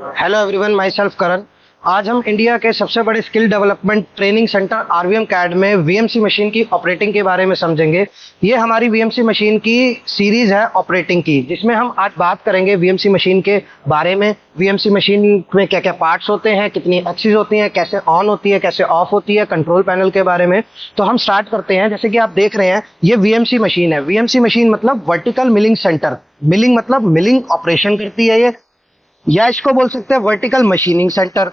Hello everyone, my self करण। आज हम India के सबसे बड़े skill development training centre RVM CAD में वीएमसी मशीन की ऑपरेटिंग के बारे में समझेंगे। ये हमारी वीएमसी मशीन की सीरीज है ऑपरेटिंग की, जिसमें हम आज बात करेंगे वीएमसी मशीन के बारे में। वीएमसी मशीन में क्या क्या पार्ट्स होते हैं, कितनी एक्सिस होती हैं, कैसे ऑन होती है, कैसे ऑफ होती है, कंट्रोल पैनल के बारे में। तो हम स्टार्ट करते हैं। जैसे कि आप देख रहे हैं, ये वीएमसी मशीन है। वीएमसी मशीन मतलब वर्टिकल मिलिंग सेंटर। मिलिंग मतलब मिलिंग ऑपरेशन करती है ये, या इसको बोल सकते हैं वर्टिकल मशीनिंग सेंटर,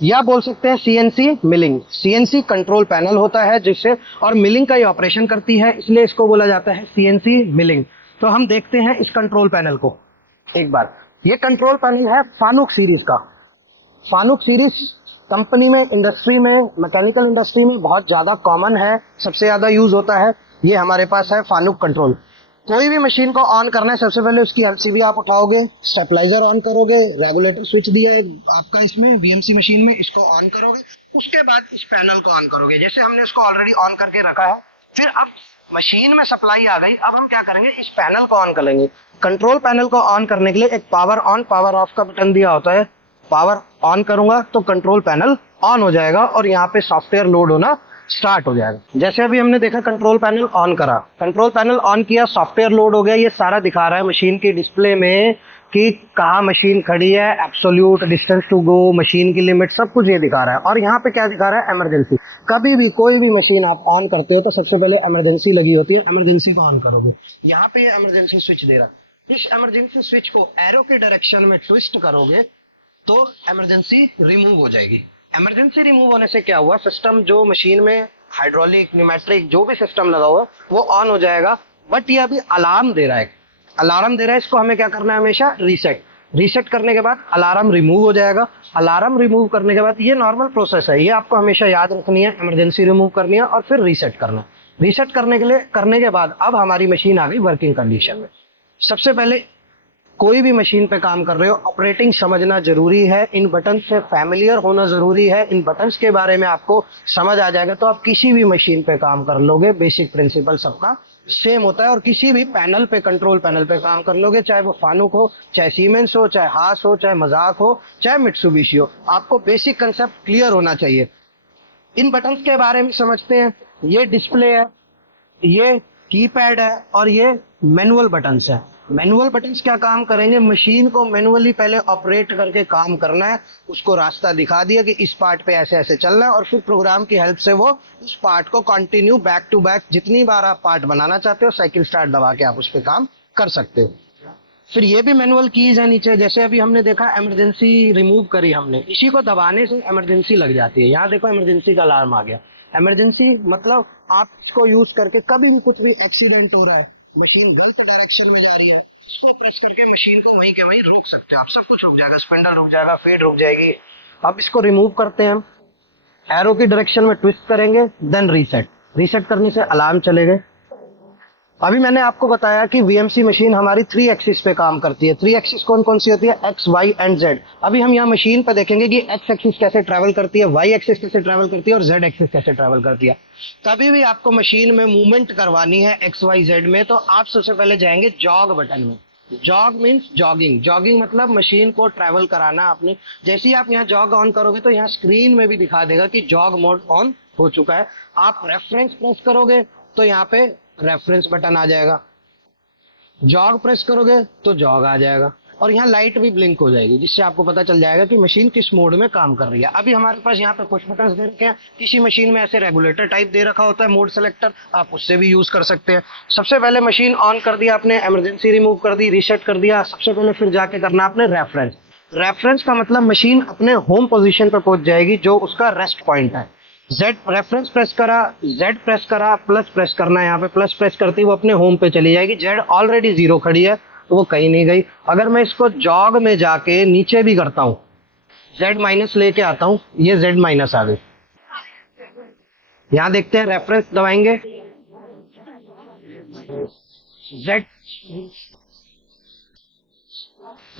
या बोल सकते हैं CNC milling. CNC control panel होता है जिससे, और मिलिंग का ये ऑपरेशन करती है, इसलिए इसको बोला जाता है सीएनसी मिलिंग। तो हम देखते हैं इस कंट्रोल पैनल को एक बार। ये कंट्रोल पैनल है फानुक सीरीज का। फानुक सीरीज कंपनी में, इंडस्ट्री में, मैकेनिकल इंडस्ट्री में बहुत ज्यादा कॉमन है, सबसे ज्यादा यूज होता है। ये हमारे पास है फानुक कंट्रोल। कोई भी मशीन को ऑन करना है, सबसे पहले उसकी एमसीबी आप उठाओगे, स्टेबलाइजर ऑन करोगे, रेगुलेटर स्विच दिया है आपका इसमें वीएमसी मशीन में, इसको ऑन करोगे। उसके बाद इस पैनल को ऑन करोगे। जैसे हमने इसको ऑलरेडी ऑन करके रखा है, फिर अब मशीन में सप्लाई आ गई। अब हम क्या करेंगे, इस पैनल को ऑन करेंगे। कंट्रोल पैनल को ऑन करने के लिए एक पावर ऑन पावर ऑफ का बटन दिया होता है। पावर ऑन करूंगा तो कंट्रोल पैनल ऑन हो जाएगा और यहाँ पे सॉफ्टवेयर लोड होना स्टार्ट हो जाएगा। जैसे अभी हमने देखा, कंट्रोल पैनल ऑन करा, कंट्रोल पैनल ऑन किया, सॉफ्टवेयर लोड हो गया। ये सारा दिखा रहा है मशीन की डिस्प्ले में कि कहाँ मशीन खड़ी है, absolute distance to go, machine की लिमिट, सब कुछ ये दिखा रहा है। और यहाँ पे क्या दिखा रहा है, इमरजेंसी। कभी भी कोई भी मशीन आप ऑन करते हो तो सबसे पहले इमरजेंसी लगी होती है, इमरजेंसी को ऑन करोगे। यहाँ पे ये इमरजेंसी स्विच दे रहा है। इस इमरजेंसी स्विच को एरो की डायरेक्शन में ट्विस्ट करोगे तो इमरजेंसी रिमूव हो जाएगी। इमरजेंसी रिमूव होने से क्या हुआ, सिस्टम जो मशीन में हाइड्रोलिक, न्यूमेट्रिक जो भी सिस्टम लगा हुआ वो ऑन हो जाएगा। बट ये अभी अलार्म दे रहा है, अलार्म दे रहा है। इसको हमें क्या करना है, हमेशा रीसेट। रीसेट करने के बाद अलार्म रिमूव हो जाएगा। अलार्म रिमूव करने के बाद, ये नॉर्मल प्रोसेस है, ये आपको हमेशा याद रखनी है। इमरजेंसी रिमूव करनी है और फिर रीसेट करना है। रीसेट करने के बाद अब हमारी मशीन आ गई वर्किंग कंडीशन में। सबसे पहले कोई भी मशीन पे काम कर रहे हो, ऑपरेटिंग समझना जरूरी है, इन बटन से फैमिलियर होना जरूरी है। इन बटन्स के बारे में आपको समझ आ जाएगा तो आप किसी भी मशीन पे काम कर लोगे। बेसिक प्रिंसिपल सबका सेम होता है। और किसी भी पैनल पे, कंट्रोल पैनल पे काम कर लोगे, चाहे वो फानुक हो, चाहे सीमेंस हो, चाहे हास हो, चाहे मजाक हो, चाहे मित्सुबिशी हो, आपको बेसिक कंसेप्ट क्लियर होना चाहिए। इन बटन्स के बारे में समझते हैं। ये डिस्प्ले है, ये कीपैड है और ये मैनुअल बटन्स है। मैनुअल बटन्स क्या काम करेंगे, मशीन को मैनुअली पहले ऑपरेट करके काम करना है। उसको रास्ता दिखा दिया कि इस पार्ट पे ऐसे ऐसे चलना है, और फिर प्रोग्राम की हेल्प से वो उस पार्ट को कंटिन्यू बैक टू बैक, जितनी बार आप पार्ट बनाना चाहते हो, साइकिल स्टार्ट दबा के आप उस पर काम कर सकते हो। फिर ये भी मैनुअल कीज है नीचे। जैसे अभी हमने देखा, इमरजेंसी रिमूव करी हमने, इसी को दबाने से इमरजेंसी लग जाती है। यहाँ देखो, इमरजेंसी का अलार्म आ गया। इमरजेंसी मतलब आप इसको यूज करके कभी भी कुछ भी एक्सीडेंट हो रहा है, मशीन गलत डायरेक्शन में जा रही है, इसको प्रेस करके मशीन को वहीं के वहीं रोक सकते हो आप। सब कुछ रुक जाएगा, स्पिंडल रुक जाएगा, फेड रुक जाएगी। अब इसको रिमूव करते हैं, एरो की डायरेक्शन में ट्विस्ट करेंगे, देन रीसेट। रीसेट करने से अलार्म चलेगा। अभी मैंने आपको बताया कि वीएमसी मशीन हमारी 3 एक्सिस पे काम करती है। 3 एक्सिस कौन कौन सी होती है, एक्स, वाई एंड जेड। अभी हम यहाँ मशीन पे देखेंगे कि एक्स एक्सिस कैसे ट्रेवल करती है, वाई एक्सिस कैसे ट्रेवल करती है और जेड एक्सिस कैसे ट्रेवल करती है। कभी भी आपको मशीन में मूवमेंट करवानी है एक्स वाई जेड में, तो आप सबसे पहले जाएंगे जॉग बटन में। Jog means jogging. जॉगिंग मतलब मशीन को ट्रेवल कराना आपने। जैसे ही आप यहाँ जॉग ऑन करोगे तो यहाँ स्क्रीन में भी दिखा देगा कि जॉग मोड ऑन हो चुका है। आप रेफरेंस प्रेस करोगे तो यहाँ पे रेफरेंस बटन आ जाएगा। जॉग प्रेस करोगे तो जॉग आ जाएगा, और यहाँ लाइट भी ब्लिंक हो जाएगी, जिससे आपको पता चल जाएगा कि मशीन किस मोड में काम कर रही है। अभी हमारे पास यहाँ पे पुश बटन दे रखे हैं। किसी मशीन में ऐसे रेगुलेटर टाइप दे रखा होता है, मोड सेलेक्टर, आप उससे भी यूज कर सकते हैं। सबसे पहले मशीन ऑन कर दिया आपने, इमरजेंसी रिमूव कर दी, रीसेट कर दिया। सबसे पहले फिर जाके करना आपने रेफरेंस। रेफरेंस का मतलब मशीन अपने होम पोजिशन पर पहुंच जाएगी, जो उसका रेस्ट पॉइंट है। जेड रेफरेंस प्रेस करा, जेड प्रेस करा, प्लस प्रेस करना है। यहाँ पे प्लस प्रेस करती वो अपने होम पे चली जाएगी। जेड ऑलरेडी 0 खड़ी है तो वो कहीं नहीं गई। अगर मैं इसको जॉग में जाके नीचे भी करता हूँ, जेड माइनस लेके आता हूँ, ये जेड माइनस आ गई। यहाँ देखते हैं, रेफरेंस दबाएंगे, जेड,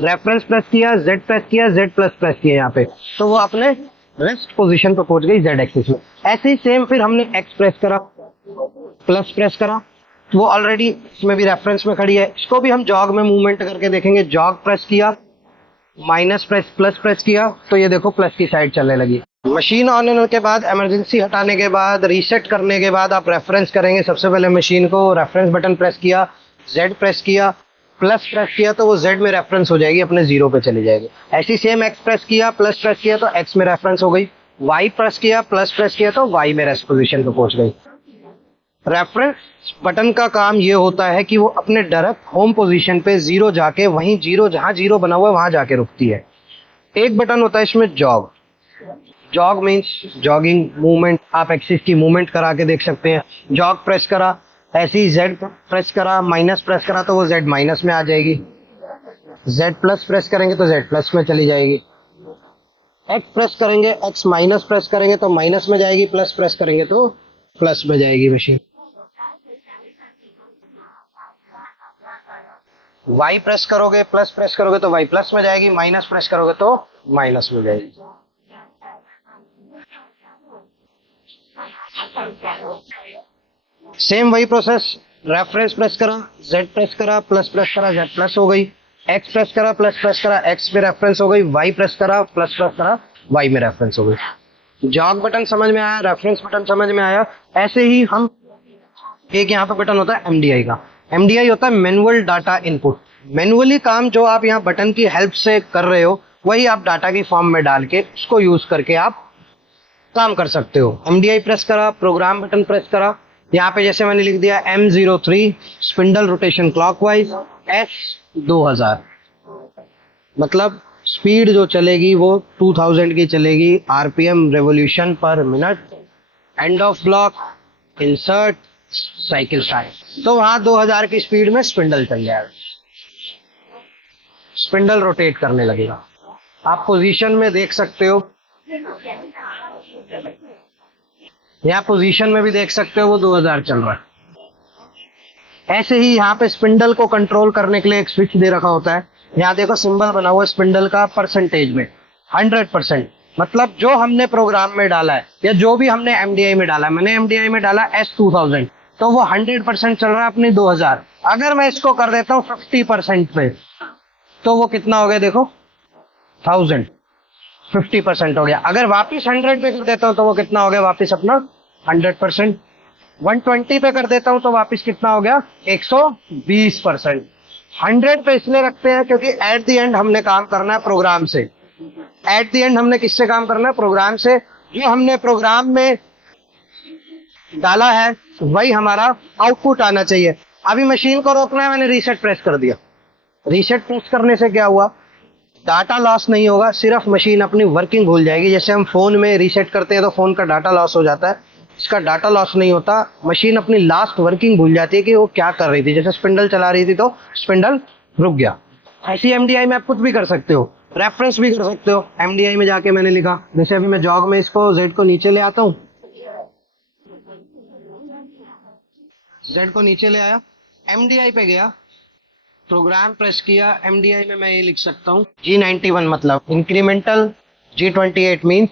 रेफरेंस प्रेस किया, जेड प्रेस किया, जेड प्लस प्रेस किया यहाँ पे, तो वो अपने रेस्ट पोजीशन पर पहुंच गई जेड एक्सिस में। ऐसे ही सेम फिर हमने एक्स प्रेस करा, प्लस प्रेस करा, तो वो ऑलरेडी इसमें भी रेफरेंस में खड़ी है। इसको भी हम जॉग में मूवमेंट करके देखेंगे। जॉग प्रेस किया, माइनस प्लस प्रेस किया तो ये देखो प्लस की साइड चलने लगी। मशीन ऑन होने के बाद, इमरजेंसी हटाने के बाद, रीसेट करने के बाद आप रेफरेंस करेंगे। सबसे पहले मशीन को रेफरेंस बटन प्रेस किया, जेड प्रेस किया, प्लस प्रेस किया तो वो जेड में रेफरेंस हो जाएगी, अपने जीरो पे चली जाएगी। ऐसी सेम एक्स प्रेस किया, प्लस प्रेस किया तो एक्स में रेफरेंस हो गई। वाई प्रेस किया, प्लस प्रेस किया तो वाई में रेस्ट पोजीशन पे पहुंच गई। रेफरेंस बटन का काम ये होता है कि वो अपने डायरेक्ट होम पोजीशन पे जीरो जाके, वहीं जीरो जहां जीरो बना हुआ है वहां जाके रुकती है। एक बटन होता है इसमें jog. Jog means jogging movement, आप एक्सिस की मूवमेंट करा के देख सकते हैं। जॉग प्रेस करा, ऐसे ही जेड प्रेस करा, माइनस प्रेस करा तो वो जेड माइनस में आ जाएगी। जेड प्लस प्रेस करेंगे तो जेड प्लस में चली जाएगी। एक्स प्रेस करेंगे, एक्स माइनस प्रेस करेंगे तो माइनस में जाएगी, प्लस प्रेस करेंगे तो प्लस में जाएगी मशीन। वाई प्रेस करोगे, प्लस प्रेस करोगे तो वाई प्लस में जाएगी, माइनस प्रेस करोगे तो माइनस में जाएगी। सेम वही प्रोसेस, रेफरेंस प्रेस करा, जेड प्रेस करा, प्लस प्रेस करा, जेड प्लस हो गई। एक्स प्रेस करा, प्लस प्रेस करा, एक्स में रेफरेंस हो गई। वाई प्रेस करा, प्लस प्रेस करा, वाई में रेफरेंस हो गई। जॉग बटन समझ में आया, रेफरेंस बटन समझ में आया। ऐसे ही हम एक यहाँ पे बटन होता है एमडीआई का। एमडीआई होता है मैनुअल डाटा इनपुट। मैनुअली काम जो आप यहाँ बटन की हेल्प से कर रहे हो वही आप डाटा की फॉर्म में डाल के उसको यूज करके आप काम कर सकते हो। एमडीआई प्रेस करा, प्रोग्राम बटन प्रेस करा, यहाँ पे जैसे मैंने लिख दिया M03 spindle rotation clockwise S2000, मतलब स्पीड जो चलेगी वो 2000 की चलेगी, आरपीएम रेवोल्यूशन पर minute, end of block, insert, cycle time. तो वहां 2000 की स्पीड में स्पिंडल चल जाएगा, स्पिंडल रोटेट करने लगेगा। आप पोजीशन में देख सकते हो, यहाँ पोजीशन में भी देख सकते हो वो 2000 चल रहा है। ऐसे ही यहाँ पे स्पिंडल को कंट्रोल करने के लिए एक स्विच दे रखा होता है। यहाँ देखो सिंबल बना हुआ है स्पिंडल का परसेंटेज में 100%, मतलब जो हमने प्रोग्राम में डाला है या जो भी हमने एमडीआई में डाला है, मैंने एमडीआई में डाला S2000 तो वो 100% चल रहा है अपनी 2000। अगर मैं इसको कर देता हूँ 50% पे तो वो कितना हो गया देखो 1000, 50% हो गया। अगर वापिस 100 पे कर देता हूँ तो वो कितना हो गया वापिस अपना 100%। 120 पे कर देता हूँ तो वापिस कितना हो गया 120%। 100 पे इसलिए रखते हैं क्योंकि एट द एंड हमने काम करना है प्रोग्राम से। एट द एंड हमने किससे काम करना है? प्रोग्राम से। जो हमने प्रोग्राम में डाला है वही हमारा आउटपुट आना चाहिए। अभी मशीन को रोकना है, मैंने रीसेट प्रेस कर दिया। रीसेट प्रेस करने से क्या हुआ? डाटा लॉस नहीं होगा, सिर्फ मशीन अपनी वर्किंग भूल जाएगी। जैसे हम फोन में रीसेट करते हैं तो फोन का डाटा लॉस हो जाता है, इसका डाटा लॉस नहीं होता। मशीन अपनी लास्ट वर्किंग भूल जाती है कि वो क्या कर रही थी। जैसे स्पिंडल चला रही थी तो स्पिंडल रुक गया। ऐसी एमडीआई में आप कुछ भी कर सकते हो, रेफरेंस भी कर सकते हो। एमडीआई में जाके मैंने लिखा, जैसे अभी मैं जॉग में इसको जेड को नीचे ले आता हूँ, जेड को नीचे ले आया, एमडीआई पे गया, प्रोग्राम प्रेस किया। एमडीआई में मैं ये लिख सकता हूँ G91 मतलब इंक्रीमेंटल, G28 मीन्स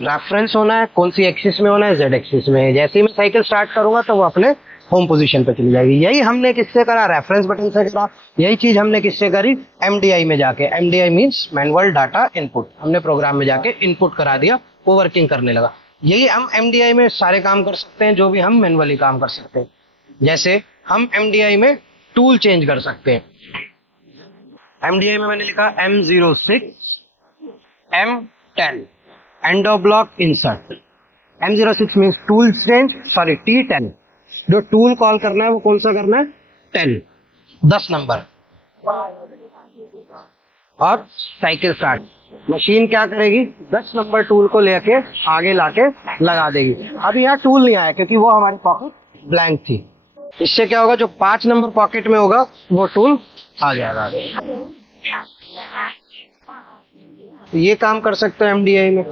रेफरेंस होना है, कौन सी एक्सिस में होना है? जेड एक्सिस में। जैसे ही मैं साइकिल स्टार्ट करूंगा तो वो अपने होम पोजीशन पे चली जाएगी। यही हमने किससे करा? रेफरेंस बटन से करा। यही चीज हमने किससे करी? एमडीआई में जाके। MDI means manual data input. हमने प्रोग्राम में जाके इनपुट करा दिया, वो वर्किंग करने लगा। यही हम एमडीआई में सारे काम कर सकते हैं जो भी हम मैनुअली काम कर सकते हैं। जैसे हम एमडीआई में टूल चेंज कर सकते हैं। एमडीआई में मैंने लिखा M06 M10 end of block insert. M06 means tool change, sorry T10। जो टूल कॉल करना है वो कौन सा करना है? 10 नंबर। और साइकिल स्टार्ट, मशीन क्या करेगी? 10 नंबर टूल को लेके आगे लाके लगा देगी। अभी यहाँ टूल नहीं आया क्योंकि वो हमारी पॉकेट ब्लैंक थी। इससे क्या होगा? जो 5 नंबर पॉकेट में होगा वो टूल आ जाएगा। ये काम कर सकते हैं एमडीआई में।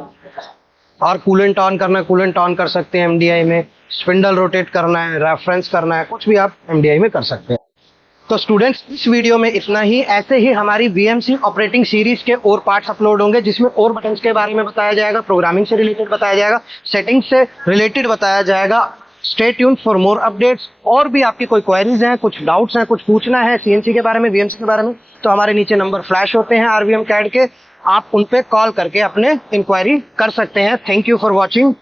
और कूलेंट ऑन करना है, कूलेंट ऑन कर सकते हैं एमडीआई में। स्पिंडल रोटेट करना है, रेफरेंस करना है, कुछ भी आप एमडीआई में कर सकते हैं। तो स्टूडेंट्स, इस वीडियो में इतना ही। ऐसे ही हमारी वीएमसी ऑपरेटिंग सीरीज के और पार्ट्स अपलोड होंगे जिसमें और बटन्स के बारे में बताया जाएगा, प्रोग्रामिंग से रिलेटेड बताया जाएगा, सेटिंग्स से रिलेटेड बताया जाएगा, stay tuned for more updates. और भी आपकी कोई क्वेरीज हैं, कुछ डाउट्स हैं, कुछ पूछना है सीएनसी के बारे में, वीएमसी के बारे में, तो हमारे नीचे नंबर फ्लैश होते हैं आरवीएम कैड के, आप उन पे कॉल करके अपने इंक्वायरी कर सकते हैं। Thank you for watching.